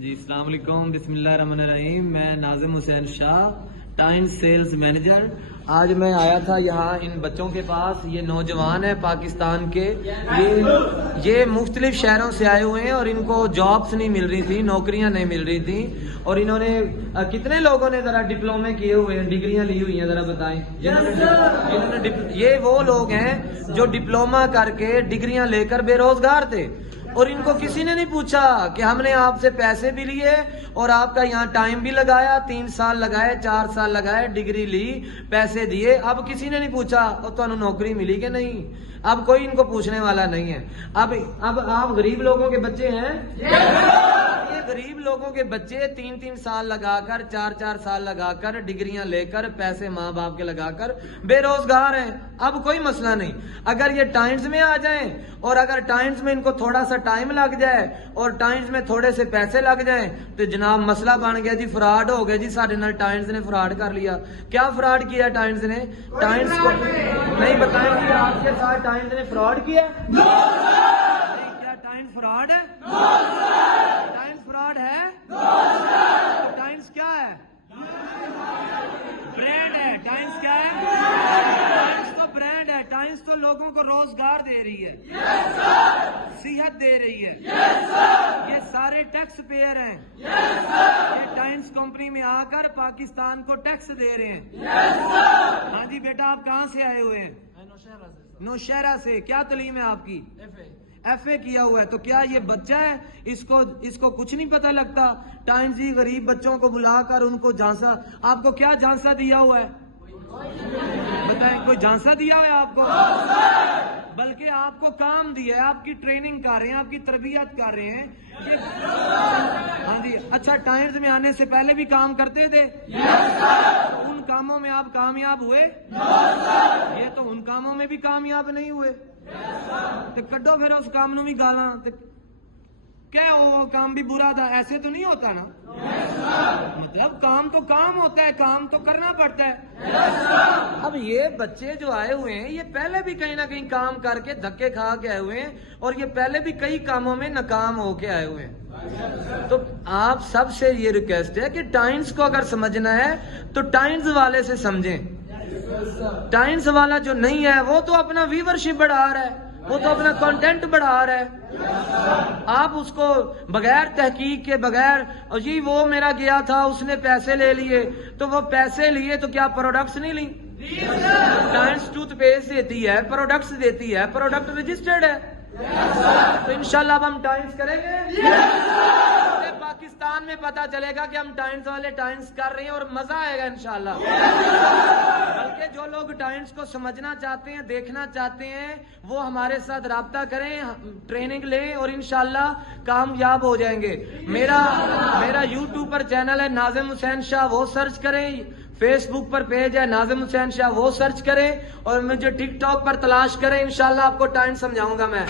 جی السلام علیکم، بسم اللہ الرحمن الرحیم۔ میں ناظم Hussain Shah, Times sales manager. آج میں آیا تھا یہاں ان بچوں کے پاس۔ یہ نوجوان ہیں پاکستان کے، یہ مختلف شہروں سے آئے ہوئے ہیں اور ان کو جابس نہیں مل رہی تھی، نوکریاں نہیں مل رہی تھیں، اور انہوں نے کتنے لوگوں نے ذرا ڈپلومے کیے ہوئے ہیں، ڈگریاں لی ہوئی ہیں، ذرا بتائیں۔ یہ وہ لوگ ہیں جو ڈپلومہ کر کے ڈگریاں لے کر بے روزگار تھے، اور ان کو کسی نے نہیں پوچھا کہ ہم نے آپ سے پیسے بھی لیے اور آپ کا یہاں ٹائم بھی لگایا، 3 سال لگائے، 4 سال لگائے، ڈگری لی، پیسے دیے، اب کسی نے نہیں پوچھا اور تو نوکری ملی کہ نہیں۔ اب کوئی ان کو پوچھنے والا نہیں ہے۔ اب آپ غریب لوگوں کے بچے ہیں، یہ غریب لوگوں کے بچے 3 سال لگا کر، 4 سال لگا کر، ڈگریاں لے کر، پیسے ماں باپ کے لگا کر بے روزگار ہیں۔ اب کوئی مسئلہ نہیں، اگر یہ ٹائمز میں آ جائیں اور اگر ٹائمز میں ان کو تھوڑا سا ٹائم لگ جائے اور ٹائمز میں تھوڑے سے پیسے لگ جائیں تو جناب مسئلہ بن گیا جی، فراڈ ہو گیا جی، سارے نال ٹائمز نے فراڈ کر لیا۔ کیا فراڈ کیا ٹائمز نے؟ ٹائمز کو نہیں بتائیں گے آپ کے ساتھ ٹائمز نے فراڈ کیا؟ کیا ٹائمز فراڈ ہے؟ ٹائمز فراڈ ہے؟ ٹائمز کیا ہے؟ برانڈ ہے۔ ٹائمز کیا ہے؟ ٹائمز تو برانڈ ہے۔ ٹائمز تو لوگوں کو روزگار دے رہی ہے، صحت دے رہی ہے، یہ سارے ٹیکس پیئر ہیں، یہ ٹائمز کمپنی میں آ کر پاکستان کو ٹیکس دے رہے ہیں۔ ہاں جی بیٹا، آپ کہاں سے آئے ہوئے ہیں؟ نوشہرہ سے۔ کیا تعلیم ہے آپ کی؟ ایف اے کیا ہوا ہے۔ تو کیا یہ بچہ ہے، اس کو کچھ نہیں پتہ لگتا؟ ٹائمز ہی غریب بچوں کو بلا کر ان کو جھانسا، آپ کو کیا جھانسا دیا ہوا ہے؟ بتائیں، کوئی جھانسا دیا ہوا ہے آپ کو؟ بلکہ آپ کو کام دیا ہے، آپ کی ٹریننگ کر رہے ہیں، آپ کی تربیت کر رہے ہیں۔ ہاں جی، اچھا ٹائمز میں آنے سے پہلے بھی کام کرتے تھے؟ ان کاموں میں آپ کامیاب ہوئے؟ یہ تو ان کاموں میں بھی کامیاب نہیں ہوئے۔ تو کڈو پھر اس کام نو بھی گالاں، کیا وہ کام بھی برا تھا؟ ایسے تو نہیں ہوتا نا، مطلب کام تو کام ہوتا ہے، کام تو کرنا پڑتا ہے۔ اب یہ بچے جو آئے ہوئے ہیں یہ پہلے بھی کہیں نہ کہیں کام کر کے دھکے کھا کے آئے ہوئے ہیں، اور یہ پہلے بھی کئی کاموں میں ناکام ہو کے آئے ہوئے ہیں۔ تو آپ سب سے یہ ریکویسٹ ہے کہ ٹائمز کو اگر سمجھنا ہے تو ٹائمز والے سے سمجھیں۔ ٹائمز والا جو نہیں ہے وہ تو اپنا ویورشپ بڑھا رہا ہے، وہ تو اپنا کنٹینٹ بڑھا رہا ہے۔ آپ اس کو بغیر تحقیق کے، بغیر جی وہ میرا گیا تھا اس نے پیسے لے لیے، تو وہ پیسے لیے تو کیا پروڈکٹس نہیں لی؟ ٹائمز ٹوتھ پیسٹ دیتی ہے، پروڈکٹس دیتی ہے، پروڈکٹ رجسٹرڈ ہے۔ تو انشاءاللہ اب ہم ٹائمز کریں گے، پاکستان میں پتا چلے گا کہ ہم ٹائمز والے ٹائمز کر رہے ہیں اور مزہ آئے گا انشاءاللہ۔ بلکہ جو لوگ ٹائمز کو سمجھنا چاہتے ہیں، دیکھنا چاہتے ہیں، وہ ہمارے ساتھ رابطہ کریں، ٹریننگ لیں اور انشاءاللہ کامیاب ہو جائیں گے۔ میرا یوٹیوب پر چینل ہے ناظم حسین شاہ، وہ سرچ کریں، فیس بک پر پیج ہے ناظم حسین شاہ، وہ سرچ کریں، اور مجھے ٹک ٹاک پر تلاش کریں، انشاءاللہ آپ کو ٹائم سمجھاؤں گا میں۔